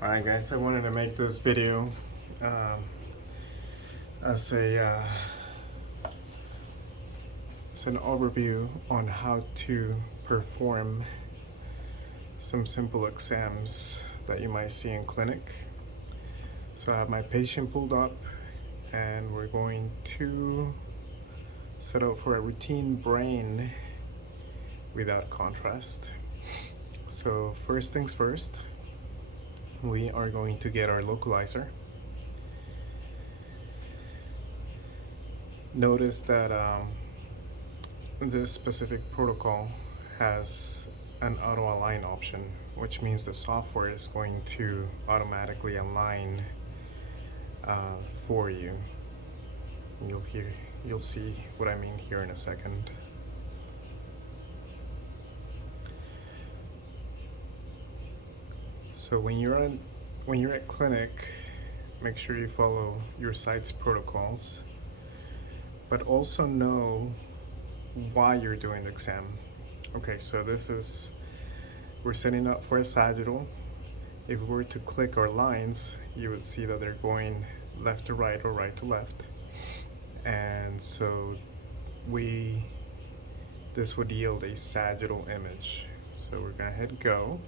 Alright guys, I wanted to make this video as an overview on how to perform some simple exams that you might see in clinic. So I have my patient pulled up and we're going to set up for a routine brain without contrast. So first things first, we are going to get our localizer. Notice that this specific protocol has an auto align option, which means the software is going to automatically align for you. You'll see what I mean here in a second. So when you're at clinic, make sure you follow your site's protocols, but also know why you're doing the exam. Okay, so we're setting up for a sagittal. If we were to click our lines, you would see that they're going left to right or right to left. And so this would yield a sagittal image. So we're gonna hit go.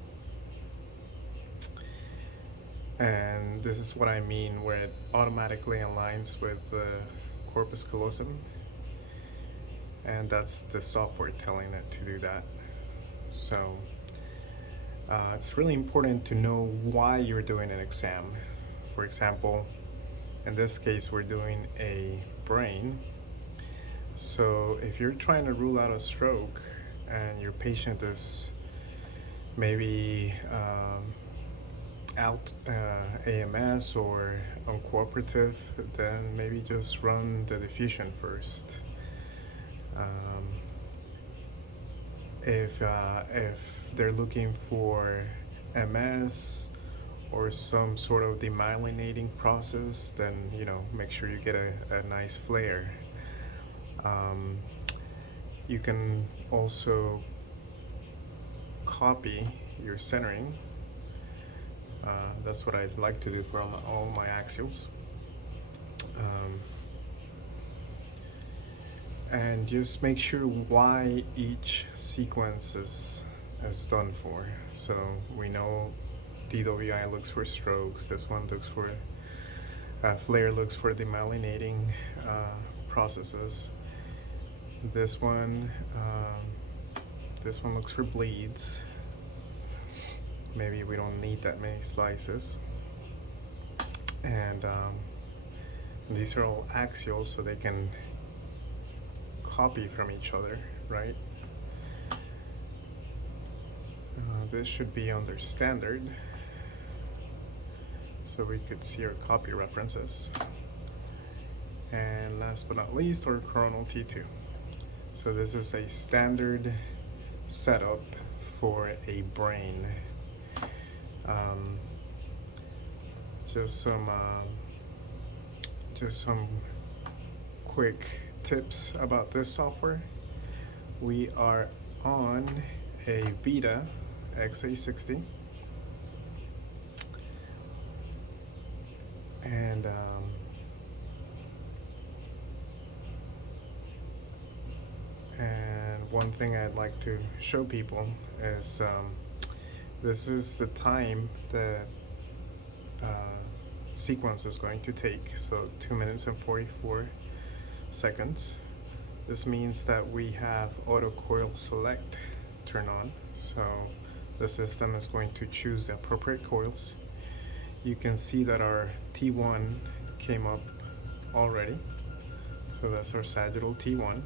And this is what I mean where it automatically aligns with the corpus callosum. And that's the software telling it to do that. So it's really important to know why you're doing an exam. For example, in this case, we're doing a brain. So if you're trying to rule out a stroke and your patient is maybe out AMS or uncooperative, then maybe just run the diffusion first. If they're looking for MS or some sort of demyelinating process, then make sure you get a nice flare. You can also copy your centering. That's what I like to do for all my axials. And just make sure why each sequence is done for. So we know DWI looks for strokes, this one looks for flare, looks for demyelinating processes. This one looks for bleeds. Maybe we don't need that many slices. And these are all axial, so they can copy from each other, right? This should be under standard, so we could see our copy references. And last but not least, our coronal T2. So this is a standard setup for a brain. Just some quick tips about this software. We are on a Vida XA60, and one thing I'd like to show people is this is the time the sequence is going to take, so 2 minutes and 44 seconds. This means that we have auto coil select turned on, so the system is going to choose the appropriate coils. You can see that our T1 came up already, so that's our sagittal T1.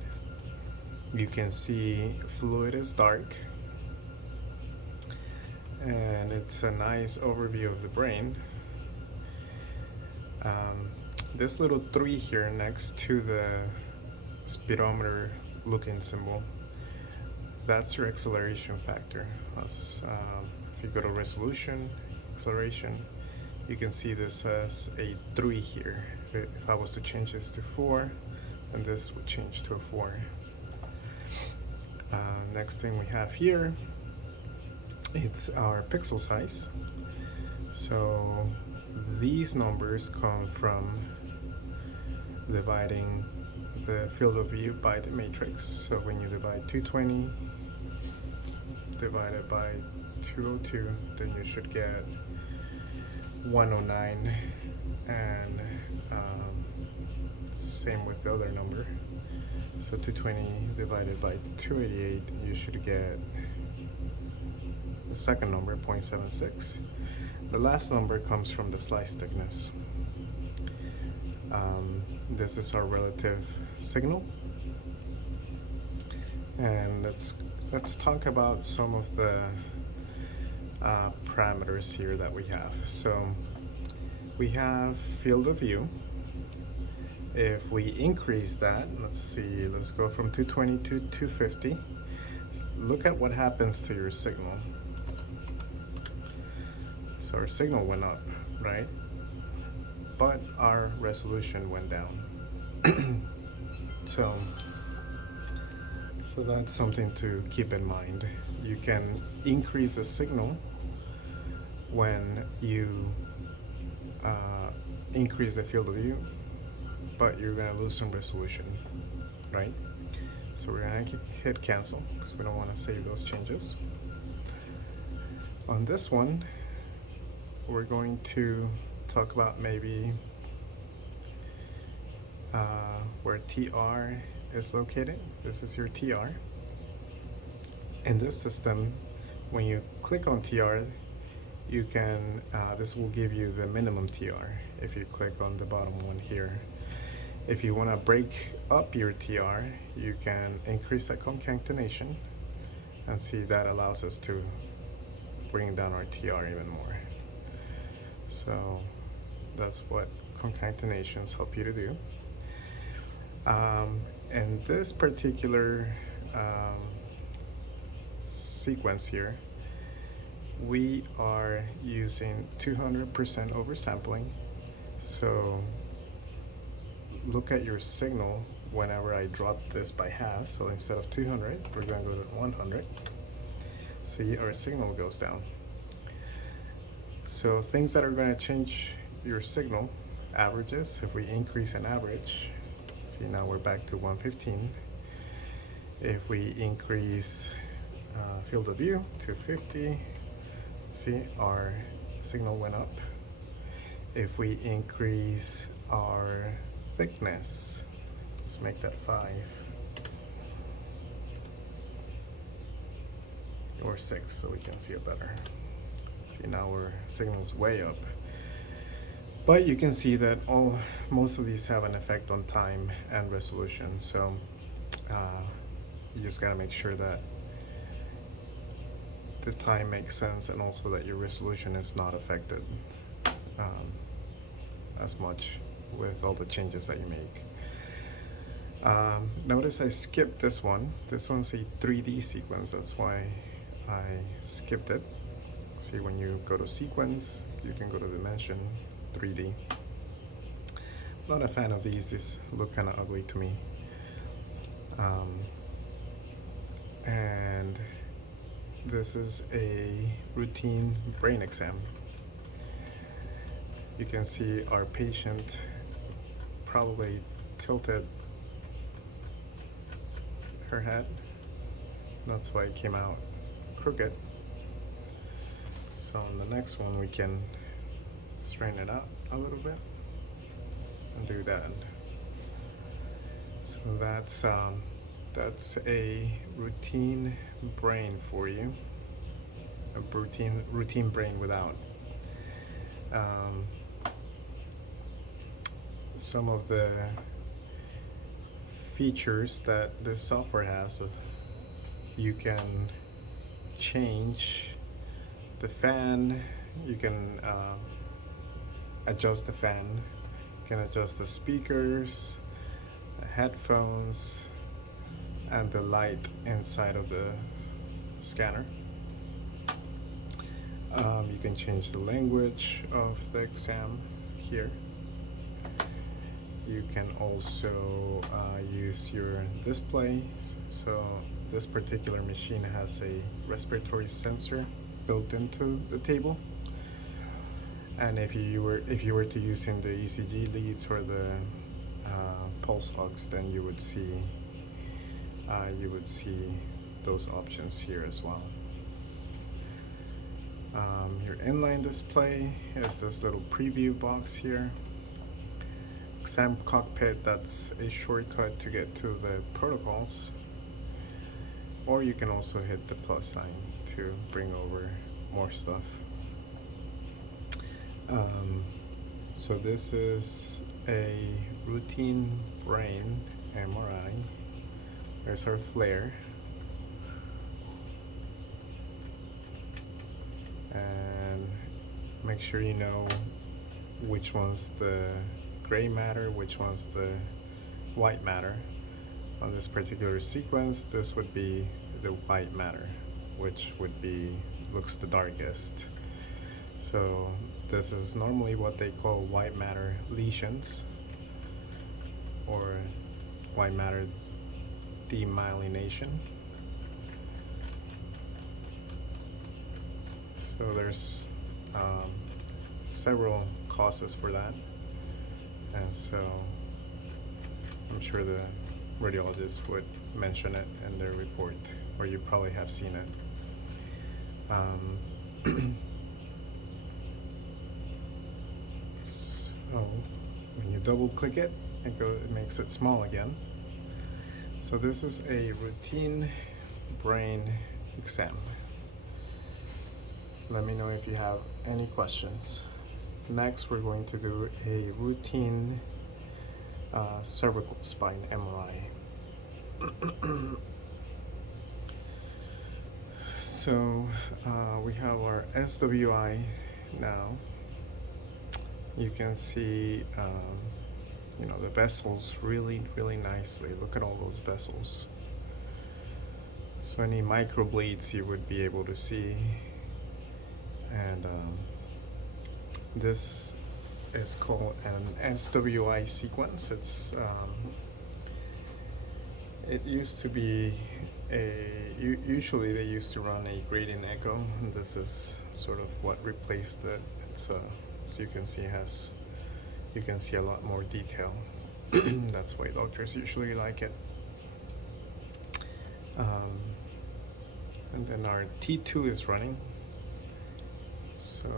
You can see fluid is dark, and it's a nice overview of the brain. This little 3 here next to the speedometer looking symbol, that's your acceleration factor. If you go to resolution, acceleration, you can see this says a 3 here. If I was to change this to 4, then this would change to a 4. Next thing we have here, it's our pixel size. So these numbers come from dividing the field of view by the matrix. So when you divide 220 divided by 202, then you should get 109, and same with the other number. So 220 divided by 288, you should get the second number, 0.76. The last number comes from the slice thickness. This is our relative signal. And let's talk about some of the parameters here that we have. So we have field of view. If we increase that, let's go from 220 to 250. Look at what happens to your signal. So our signal went up, right? But our resolution went down. So that's something to keep in mind. You can increase the signal when you increase the field of view, but you're going to lose some resolution, right? So we're going to hit cancel because we don't want to save those changes. On this one, we're going to talk about maybe where TR is located. This is your TR. In this system, when you click on TR, you can, this will give you the minimum TR if you click on the bottom one here. If you want to break up your TR, you can increase that concatenation, and see that allows us to bring down our TR even more. So that's what concatenations help you to do. And this particular sequence here, we are using 200% oversampling. So look at your signal whenever I drop this by half. So instead of 200, we're going to go to 100. See, our signal goes down. So things that are going to change your signal, averages, if we increase an average, see now we're back to 115. If we increase field of view to 50, see our signal went up. If we increase our thickness, let's make that 5 or 6 so we can see it better. See, now our signal's way up. But you can see that most of these have an effect on time and resolution. So you just gotta make sure that the time makes sense, and also that your resolution is not affected as much with all the changes that you make. Notice I skipped this one. This one's a 3D sequence, that's why I skipped it. See, when you go to sequence, you can go to dimension, 3D. Not a fan of these look kind of ugly to me. And this is a routine brain exam. You can see our patient probably tilted her head. That's why it came out crooked. So on the next one, we can straighten it out a little bit and do that. So that's a routine brain for you, a routine brain without. Some of the features that this software has, you can change the fan, you can adjust the fan, you can adjust the speakers, the headphones, and the light inside of the scanner. You can change the language of the exam here. You can also use your display. So this particular machine has a respiratory sensor built into the table. And if you were to using the ECG leads or the pulse ox, then you would see those options here as well. Your inline display is this little preview box here. Exam cockpit, that's a shortcut to get to the protocols, or you can also hit the plus sign to bring over more stuff. So this is a routine brain MRI. There's our flare. And make sure you know which one's the gray matter, which one's the white matter. On this particular sequence, this would be the white matter, which would be looks the darkest. So this is normally what they call white matter lesions, or white matter demyelination. So there's several causes for that, and so I'm sure the radiologist would mention it in their report, or you probably have seen it. So when you double click it, it makes it small again. So this is a routine brain exam. Let me know if you have any questions. Next, we're going to do a routine cervical spine MRI. So we have our SWI now. You can see the vessels really nicely. Look at all those vessels. So any microbleeds you would be able to see. And this is called an SWI sequence. It used to be usually they used to run a gradient echo, and this is sort of what replaced it. It's as you can see you can see a lot more detail. That's why doctors usually like it. And then our T2 is running. So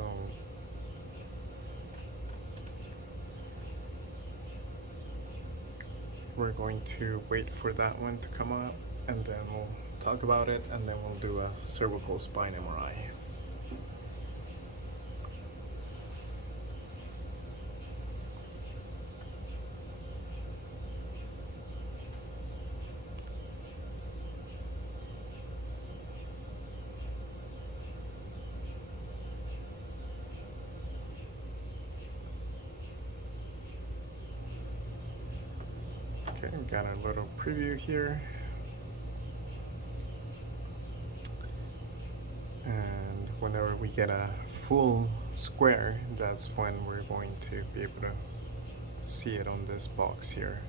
we're going to wait for that one to come out, and then we'll talk about it, and then we'll do a cervical spine MRI. Okay, we got a little preview here. And whenever we get a full square, that's when we're going to be able to see it on this box here.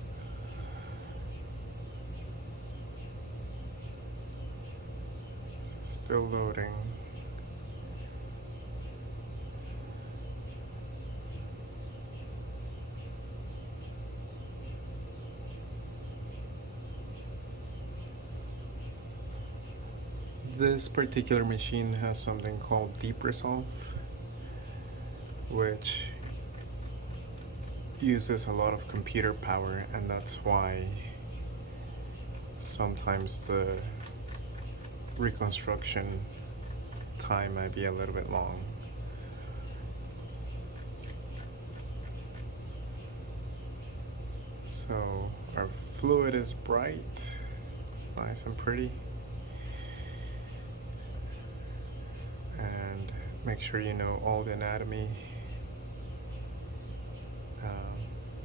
Still loading. This particular machine has something called Deep Resolve, which uses a lot of computer power, and that's why sometimes the reconstruction time might be a little bit long. So our fluid is bright, it's nice and pretty. And make sure you know all the anatomy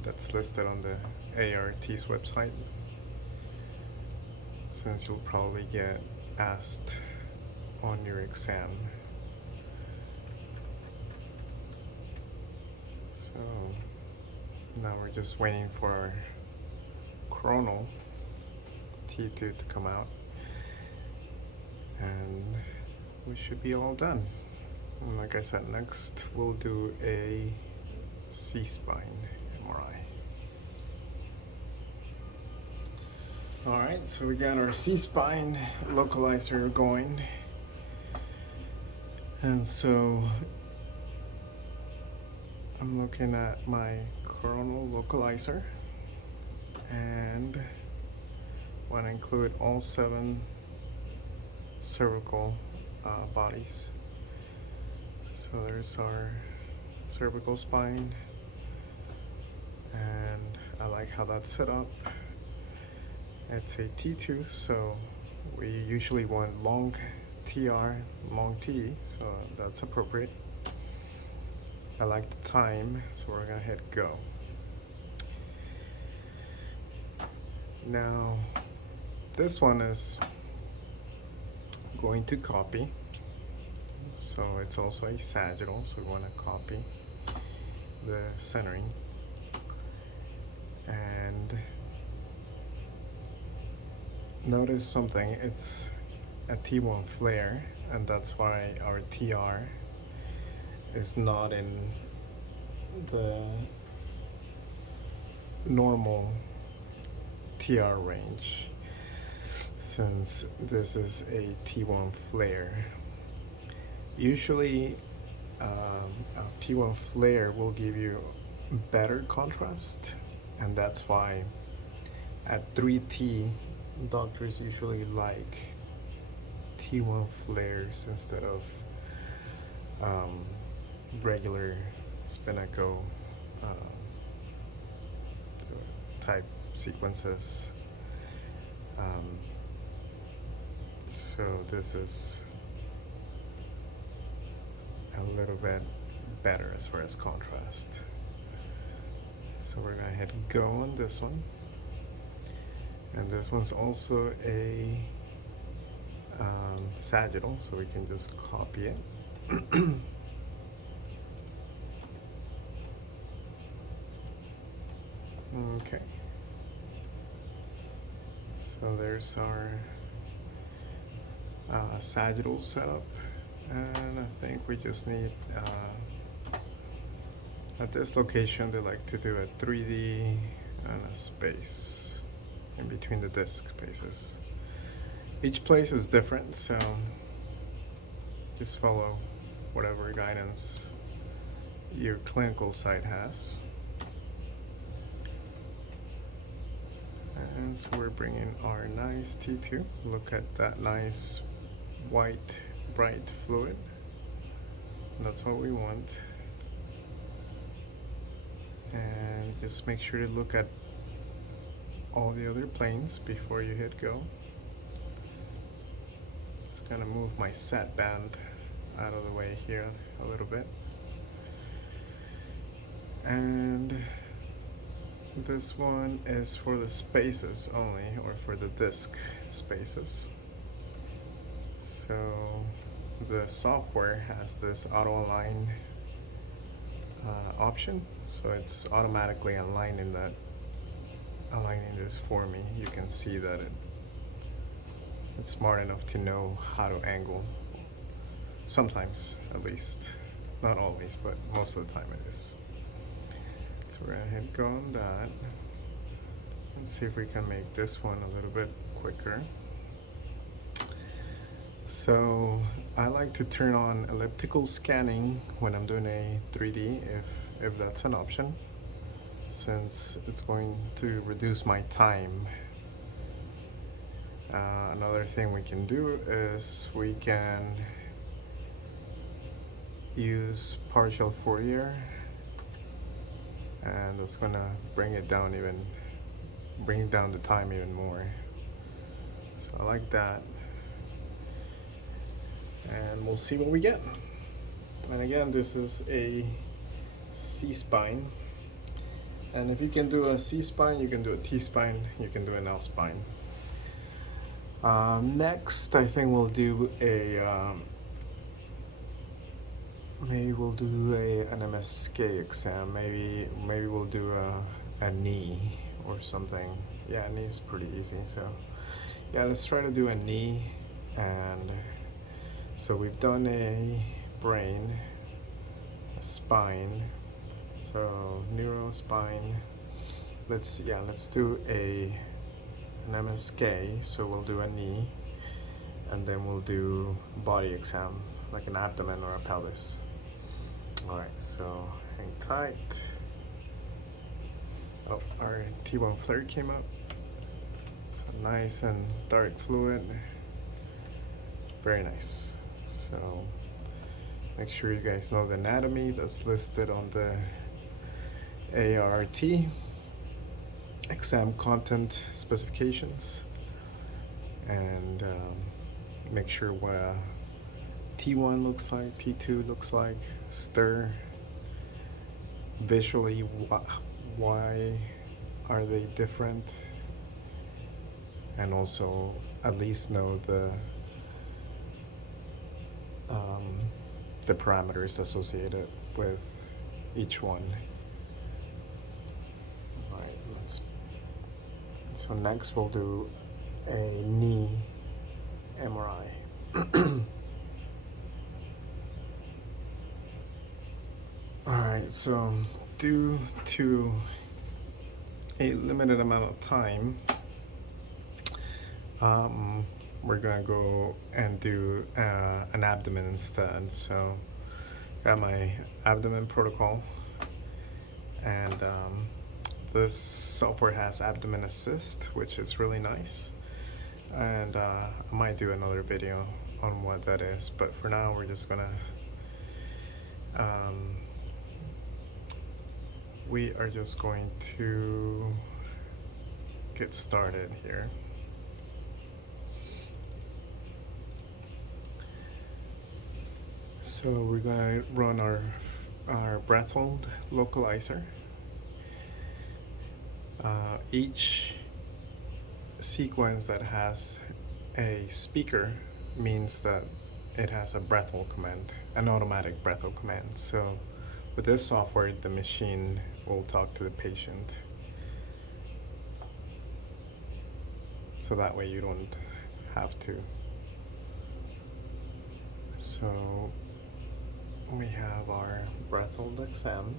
that's listed on the ART's website, since you'll probably get asked on your exam. So now we're just waiting for our coronal T2 to come out, and we should be all done. And like I said, next we'll do a Cspine MRI. Alright, so we got our Cspine localizer going. And so I'm looking at my coronal localizer and want to include all 7 cervical bodies. So there's our cervical spine, and I like how that's set up. It's a T2, so we usually want long TR, long T, so that's appropriate. I like the time, so we're gonna hit go. Now, this one is going to copy, so it's also a sagittal, so we want to copy the centering. And notice something, it's a T1 flare, and that's why our TR is not in the normal TR range, since this is a T1 flare. Usually a T1 flare will give you better contrast, and that's why at 3T doctors usually like T1 flares instead of regular spinaco type sequences. So this is a little bit better as far as contrast. So we're gonna hit go on this one, and this one's also a sagittal, so we can just copy it. Okay, so there's our sagittal setup, and I think we just need at this location they like to do a 3D and a space in between the disc spaces. Each place is different, so just follow whatever guidance your clinical site has. And so we're bringing our nice T2. Look at that nice white bright fluid. That's what we want. And just make sure to look at all the other planes before you hit go. Just gonna move my set band out of the way here a little bit. And this one is for the spaces only, or for the disc spaces. So the software has this auto align option, so it's automatically aligning this for me. You can see that it's smart enough to know how to angle, sometimes at least, not always, but most of the time it is. So we're gonna hit go on that and see if we can make this one a little bit quicker. So I like to turn on elliptical scanning when I'm doing a 3D, if that's an option, since it's going to reduce my time. Another thing we can do is we can use partial Fourier, and that's gonna bring down the time even more. So I like that, and we'll see what we get. And again, this is a C-spine, and if you can do a C-spine, you can do a T-spine, you can do an L-spine. Next, I think we'll do maybe we'll do an MSK exam. Maybe we'll do a knee or something. Yeah, knee is pretty easy. So yeah, let's try to do a knee. And so we've done a brain, spine. So neuro, spine. Let's do an MSK. So we'll do a knee, and then we'll do body exam, like an abdomen or a pelvis. All right, so hang tight. Oh, our T1 flare came up. So nice and dark fluid. Very nice. So make sure you guys know the anatomy that's listed on the ART exam content specifications, and make sure what a T1 looks like, T2 looks like, stir visually why are they different, and also at least know the parameters associated with each one. All right, so next we'll do a knee MRI. All right, so due to a limited amount of time, we're gonna go and do an abdomen instead. So got my abdomen protocol, and this software has abdomen assist, which is really nice, and I might do another video on what that is, but for now we're just gonna we are just going to get started here. So we're going to run our breath hold localizer. Each sequence that has a speaker means that it has a breath hold command, an automatic breath hold command. So with this software, the machine will talk to the patient. So that way you don't have to. So we have our breath hold exam,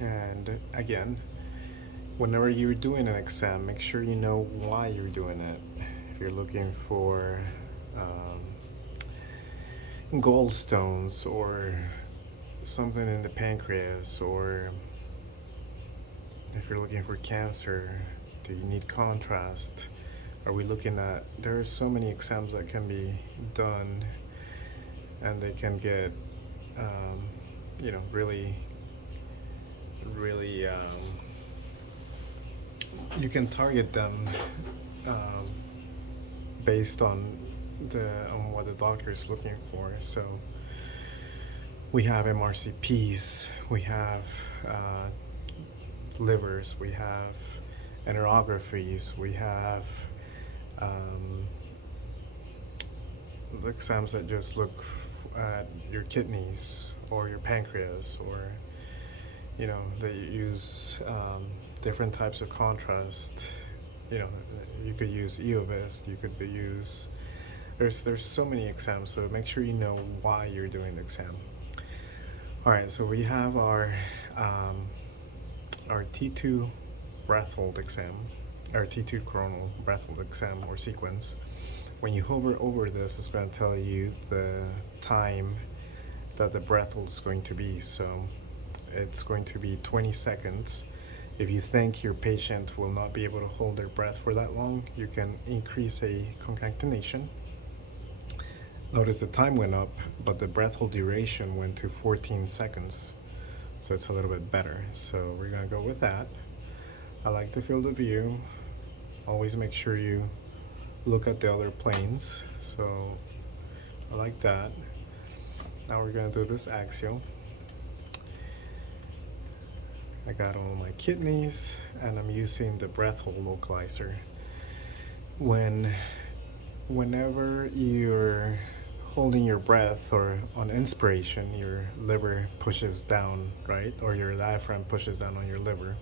and again, whenever you're doing an exam, make sure you know why you're doing it. If you're looking for gallstones or something in the pancreas, or if you're looking for cancer, do you need contrast? Are we looking at, there are so many exams that can be done, and they can get you know, really you can target them based on what the doctor is looking for. So we have MRCPs, we have livers, we have enterographies, we have exams that just look at your kidneys or your pancreas, or you know, they use different types of contrast. You know, you could use EOVIST, you could use, there's so many exams, so make sure you know why you're doing the exam. All right, so we have our T2 breath hold exam, our T2 coronal breath hold exam or sequence. When you hover over this, it's going to tell you the time that the breath hold is going to be. So it's going to be 20 seconds. If you think your patient will not be able to hold their breath for that long, you can increase a concatenation. Notice the time went up, but the breath hold duration went to 14 seconds. So it's a little bit better. So we're gonna go with that. I like the field of view. Always make sure you look at the other planes. So I like that. Now we're gonna do this axial. I got all my kidneys, and I'm using the breath hold localizer. Whenever you're holding your breath, or on inspiration, your liver pushes down, right? Or your diaphragm pushes down on your liver.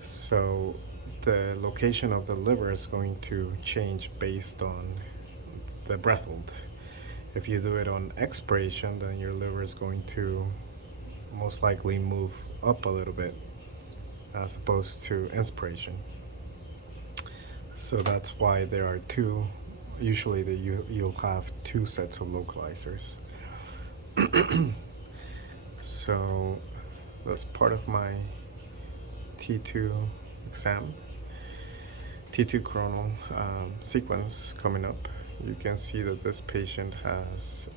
So the location of the liver is going to change based on the breath hold. If you do it on expiration, then your liver is going to most likely move up a little bit as opposed to inspiration. So that's why there are two. Usually you'll have two sets of localizers. So that's part of my T2 exam, T2 coronal sequence coming up. You can see that this patient has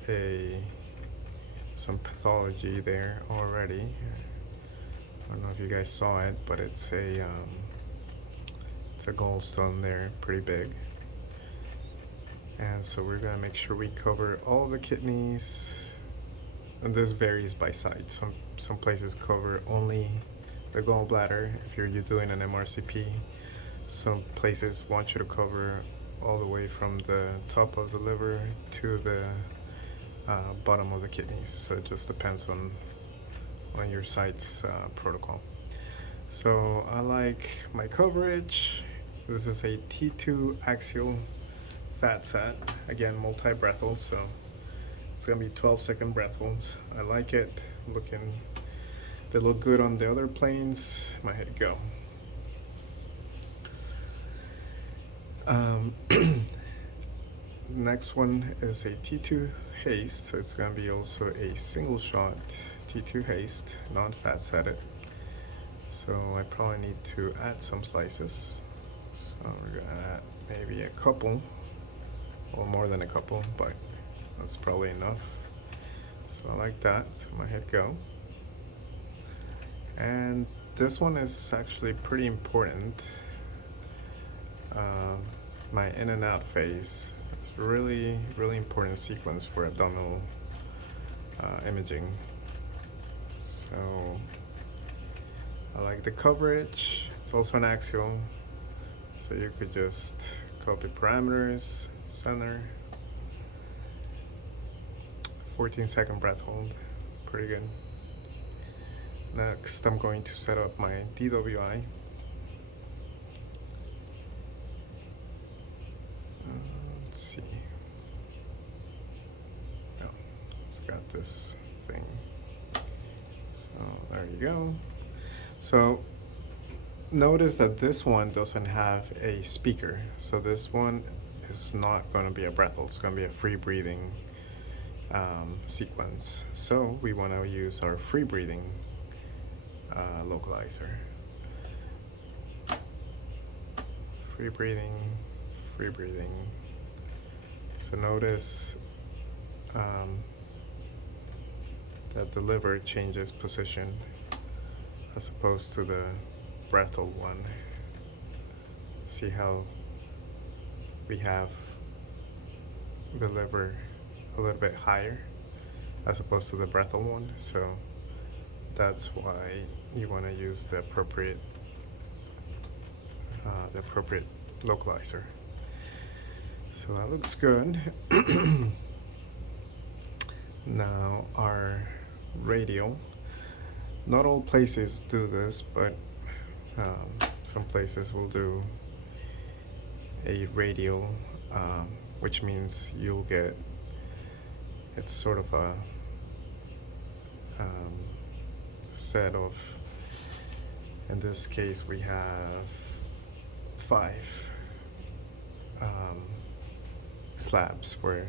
some pathology there already. I don't know if you guys saw it, but it's a gallstone there, pretty big. And so we're gonna make sure we cover all the kidneys, and this varies by site. Some places cover only the gallbladder if you're doing an MRCP. Some places want you to cover all the way from the top of the liver to the bottom of the kidneys. So it just depends on your site's protocol. So I like my coverage. This is a T2 axial fat sat, again multi-breath hold, so it's gonna be 12-second breath holds. I like it. They look good on the other planes. My head go. Next one is a T2 haste, so it's gonna be also a single shot T2 haste, non-fat satted. So I probably need to add some slices. So we're gonna add maybe a couple, or more than a couple, but that's probably enough. So I like that. So my head go. And this one is actually pretty important. My in and out phase. It's really, really important sequence for abdominal imaging. So I like the coverage. It's also an axial, so you could just copy parameters, center, 14-second breath hold, pretty good. Next, I'm going to set up my DWI. Let's see. No, it's got this thing. So there you go. So notice that this one doesn't have a speaker. So this one is not going to be a breath hold. It's going to be a free breathing sequence. So we want to use our free breathing localizer. Free breathing, free breathing. So notice that the liver changes position as opposed to the breath hold one. See how we have the liver a little bit higher as opposed to the breath hold one. So that's why you want to use the appropriate localizer. So that looks good. Now our radial. Not all places do this, but some places will do a radial, which means you'll get, it's sort of a set of, in this case we have 5 slabs where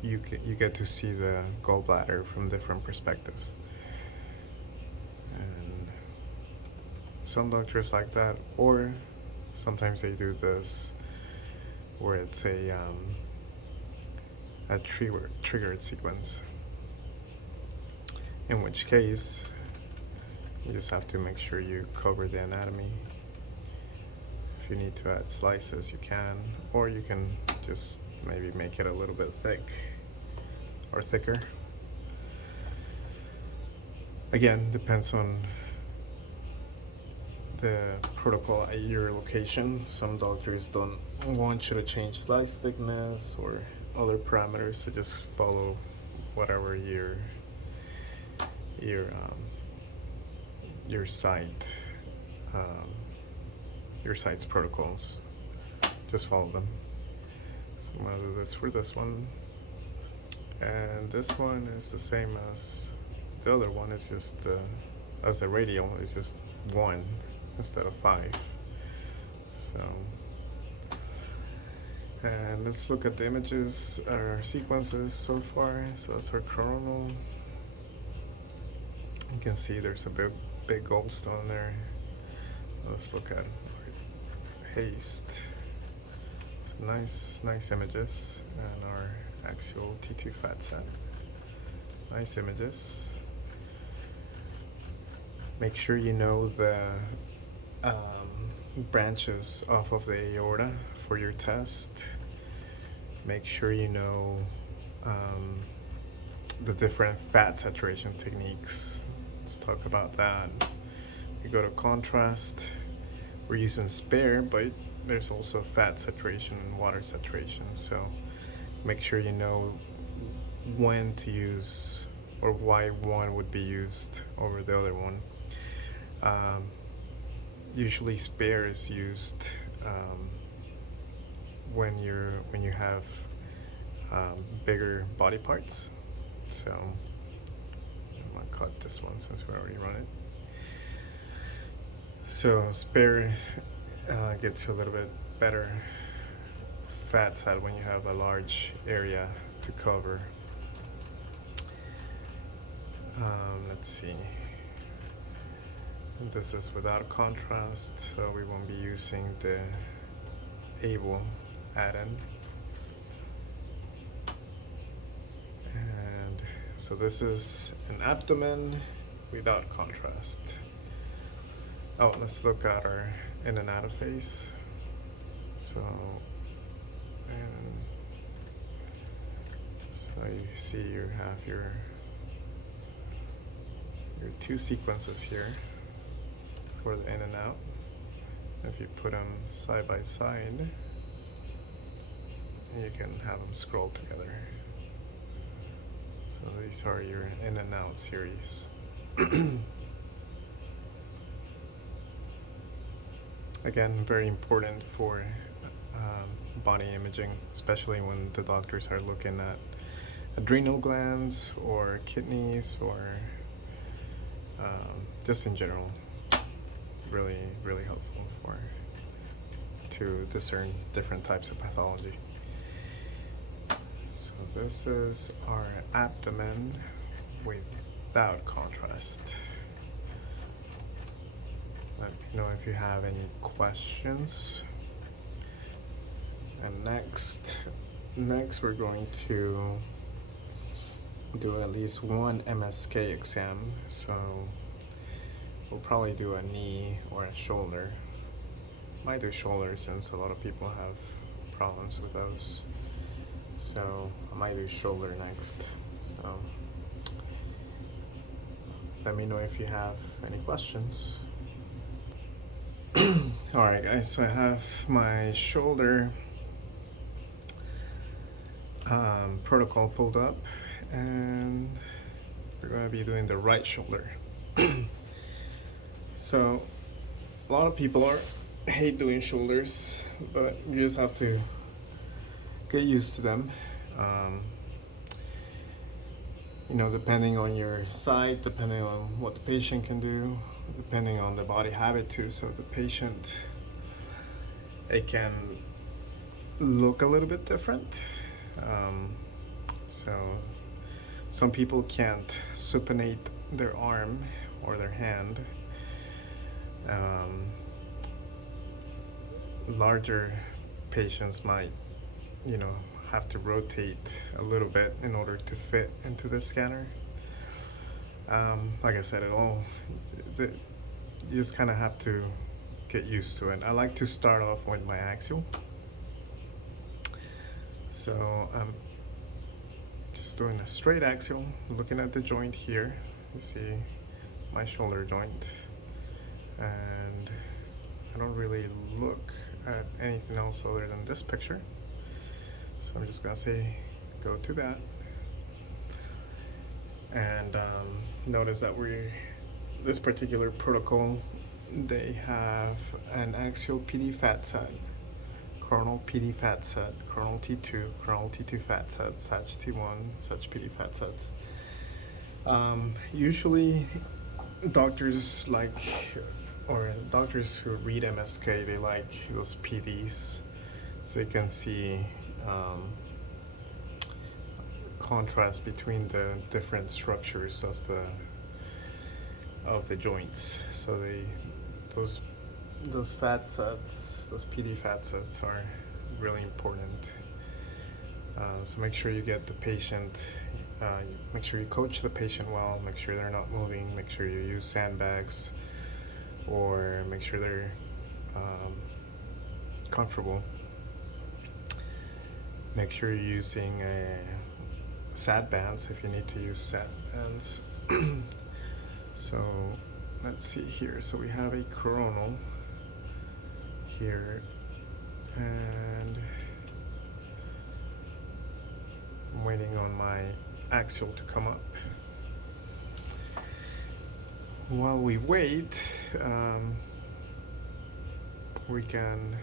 you get to see the gallbladder from different perspectives. And some doctors like that, or sometimes they do this where it's a triggered sequence, in which case you just have to make sure you cover the anatomy. If you need to add slices, you can, or you can just maybe make it a little bit thick or thicker. Again, depends on the protocol at your location. Some doctors don't want you to change slice thickness or other parameters, so just follow whatever your site's protocols. Just follow them. So I'm gonna do this for this one. And this one is the same as the other one. It's just as the radial, it's just 1 instead of 5. So, and let's look at the images, our sequences so far. So that's our coronal. You can see there's a big goldstone there. Let's look at haste. So nice images, and our axial T2 fat set. Nice images. Make sure you know the branches off of the aorta for your test. Make sure you know the different fat saturation techniques. Let's talk about that. We go to contrast. We're using spare, but there's also fat saturation and water saturation. So make sure you know when to use or why one would be used over the other one. Usually spare is used when you have bigger body parts. So I'm gonna cut this one since we already run it. So spare gets you a little bit better fat side when you have a large area to cover. Let's see. This is without contrast, so we won't be using the able add-in. And so this is an abdomen without contrast. Oh, let's look at our in and out phase. So you see you have your 2 sequences here for the in and out. If you put them side by side, you can have them scroll together. So these are your in and out series. Again, very important for body imaging, especially when the doctors are looking at adrenal glands or kidneys or just in general. Really helpful to discern different types of pathology. So this is our abdomen without contrast. Let me know if you have any questions. And next we're going to do at least one MSK exam. So we'll probably do a knee or a shoulder. Might do shoulder since a lot of people have problems with those. So I might do shoulder next. So let me know if you have any questions. Alright guys, so I have my shoulder protocol pulled up, and we're going to be doing the right shoulder. So a lot of people hate doing shoulders, but you just have to get used to them. You know, depending on your site, depending on what the patient can do, depending on the body habit too. So the patient, it can look a little bit different. So some people can't supinate their arm or their hand. Larger patients might, have to rotate a little bit in order to fit into the scanner. Like I said, you just kind of have to get used to it. I like to start off with my axial. So I'm just doing a straight axial, looking at the joint here. You see my shoulder joint, and I don't really look at anything else other than this picture. So I'm just gonna say go to that, and notice that this particular protocol, they have an axial PD fat set coronal PD fat set, coronal T2, coronal T2 fat set, Sag T1, Sag PD fat sets. Usually doctors or doctors who read MSK, they like those PDs, so you can see contrast between the different structures of the joints. So those fat sets, those PD fat sets, are really important. So make sure you get the patient, make sure you coach the patient well, make sure they're not moving, make sure you use sandbags, or make sure they're comfortable. Make sure you're using SAT bands if you need to use SAT bands. So let's see here. So we have a coronal here, and I'm waiting on my axial to come up. While we wait, we can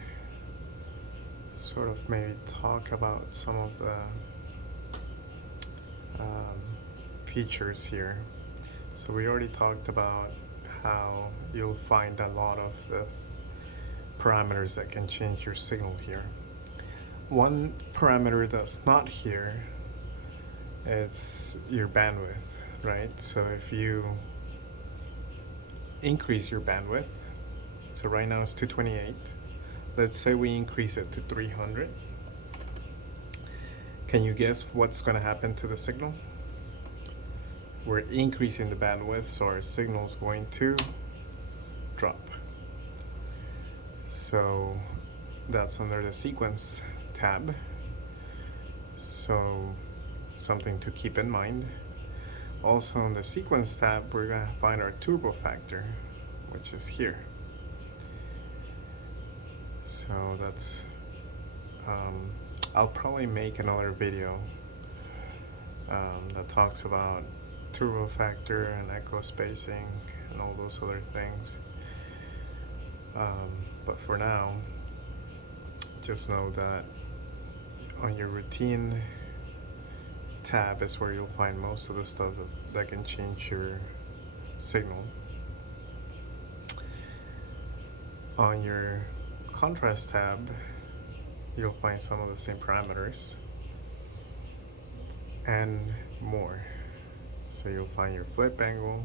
sort of maybe talk about some of the features here. So we already talked about how you'll find a lot of the parameters that can change your signal here. One parameter that's not here is your bandwidth, right? So if you increase your bandwidth, so right now it's 228, let's say we increase it to 300, can you guess what's going to happen to the signal? We're increasing the bandwidth, so our signal is going to drop. So that's under the sequence tab. So something to keep in mind. Also on the sequence tab, we're going to find our turbo factor, which is here. So that's, I'll probably make another video that talks about turbo factor and echo spacing and all those other things. But for now, just know that on your routine tab is where you'll find most of the stuff that can change your signal. On your contrast tab, you'll find some of the same parameters and more. So you'll find your flip angle.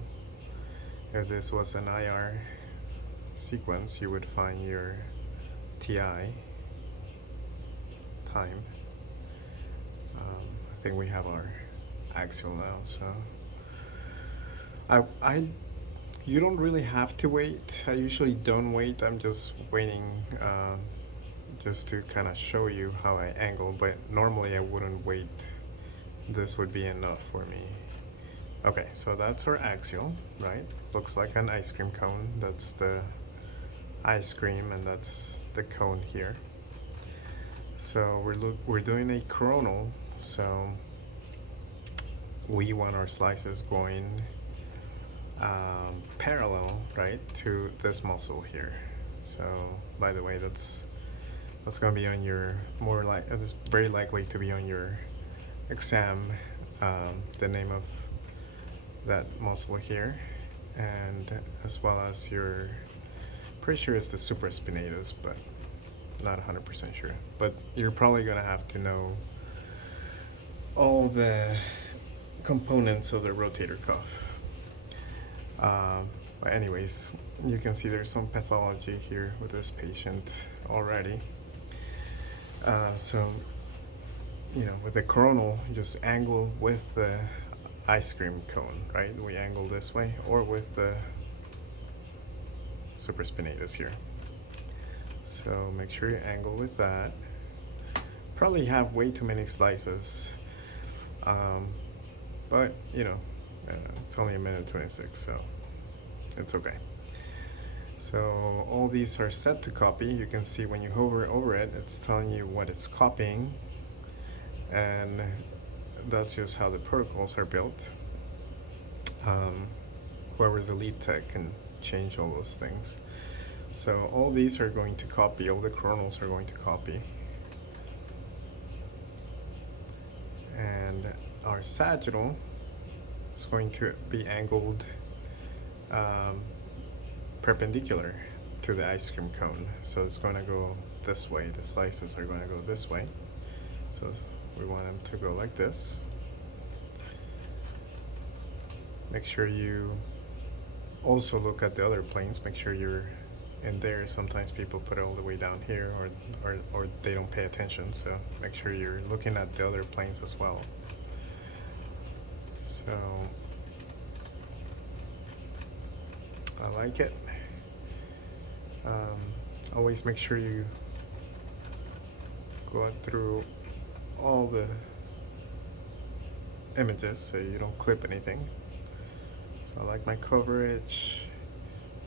If this was an IR sequence, you would find your TI time. I think we have our axial now, so you don't really have to wait. I usually don't wait. I'm just waiting just to kind of show you how I angle, but normally I wouldn't wait. This would be enough for me. Okay, so that's our axial, right? Looks like an ice cream cone. That's the ice cream, and that's the cone here. So we're doing a coronal, so we want our slices going parallel, right, to this muscle here. So by the way, that's going to be on your it's very likely to be on your exam, the name of that muscle here, and as well as your, pretty sure it's the supraspinatus, but not 100% sure. But you're probably gonna have to know all the components of the rotator cuff. But anyways, you can see there's some pathology here with this patient already. So, you know, with the coronal, you just angle with the ice cream cone, right? We angle this way, or with the supraspinatus here. So make sure you angle with that. Probably have way too many slices, but you know, it's only 1:26, so it's okay. So all these are set to copy. You can see when you hover over it, it's telling you what it's copying, and that's just how the protocols are built. Whoever's the lead tech can change all those things. So all these are going to copy, all the coronals are going to copy. And our sagittal is going to be angled perpendicular to the ice cream cone. So it's going to go this way. The slices are going to go this way. So we want them to go like this. Make sure you also look at the other planes. Make sure you're in there. Sometimes people put it all the way down here, or they don't pay attention. So make sure you're looking at the other planes as well. So I like it. Always make sure you go through all the images so you don't clip anything. So I like my coverage.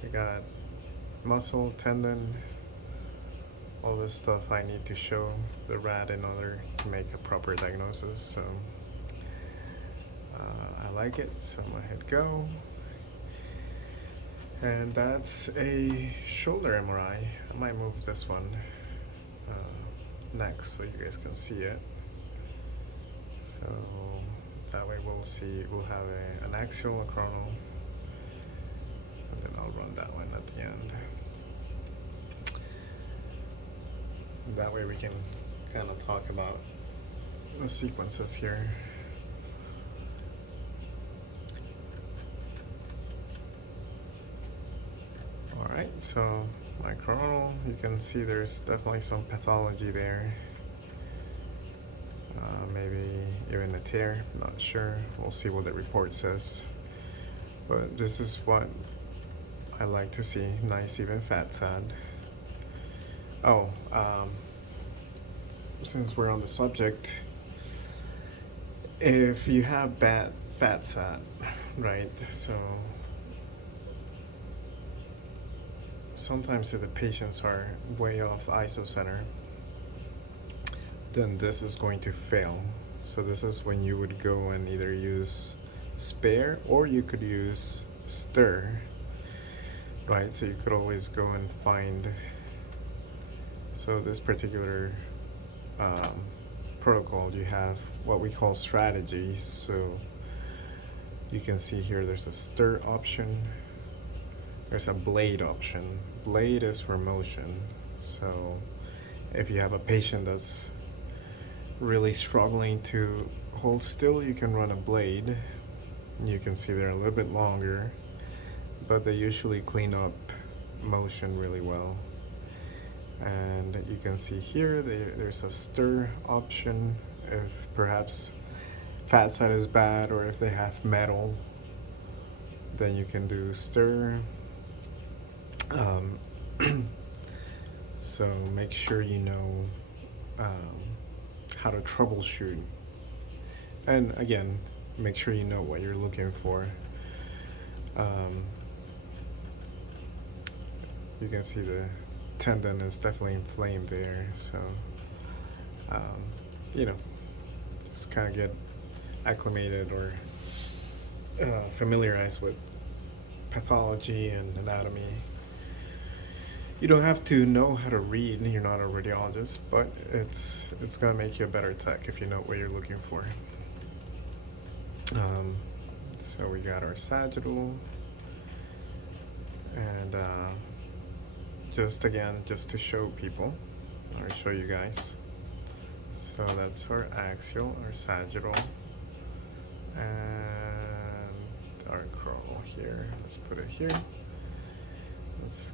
We got muscle, tendon, all this stuff I need to show the rat in order to make a proper diagnosis. So I like it, so I'm gonna hit go. And that's a shoulder MRI. I might move this one next so you guys can see it. So that way we'll have an axial, a coronal, and then I'll run that one at the end. And that way we can kind of talk about the sequences here. Alright, so my coronal, you can see there's definitely some pathology there. Maybe even a tear, not sure. We'll see what the report says. But this is what I like to see, nice even fat sad. Oh, since we're on the subject, if you have bad fat sad, right, so sometimes if the patients are way off isocenter, then this is going to fail. So this is when you would go and either use spare or you could use stir, right? So you could always go and find, so this particular protocol, you have what we call strategies. So you can see here there's a stir option, there's a blade option. Blade is for motion. So if you have a patient that's really struggling to hold still, you can run a blade. You can see they're a little bit longer, but they usually clean up motion really well. And you can see here there's a stir option if perhaps fat side is bad, or if they have metal, then you can do stir. So make sure you know how to troubleshoot, and again, make sure you know what you're looking for. You can see the tendon is definitely inflamed there, so you know, just kind of get acclimated or familiarized with pathology and anatomy. You don't have to know how to read, you're not a radiologist, but it's gonna make you a better tech if you know what you're looking for. So we got our sagittal, and just to show people, I'll show you guys. So that's our axial, our sagittal, and our coronal here. Let's put it here. Let's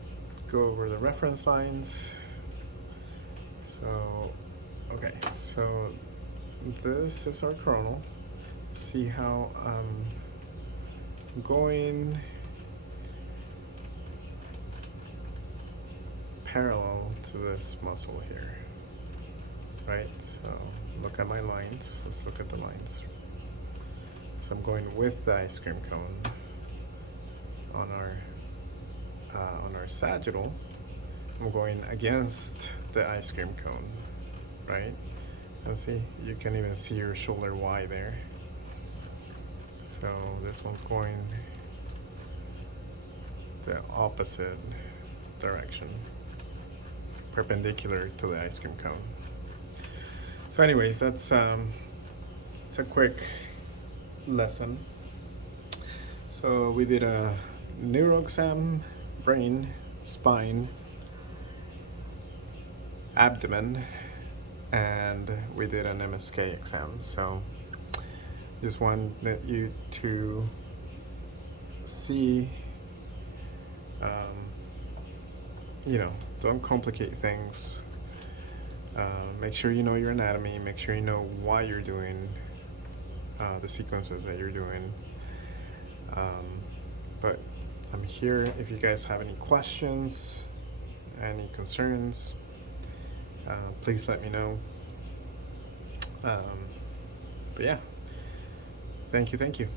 go over the reference lines. So, okay, so this is our coronal. See how I'm going parallel to this muscle here, right? So look at my lines. Let's look at the lines. So I'm going with the ice cream cone on our sagittal. I'm going against the ice cream cone, right? And see, you can even see your shoulder Y there. So this one's going the opposite direction, perpendicular to the ice cream cone. So anyways, it's a quick lesson. So we did a neuro exam, brain, spine, abdomen, and we did an MSK exam. So just wanted you to see, you know, don't complicate things. Make sure you know your anatomy, make sure you know why you're doing the sequences that you're doing. But I'm here if you guys have any questions, any concerns, please let me know. But yeah, thank you.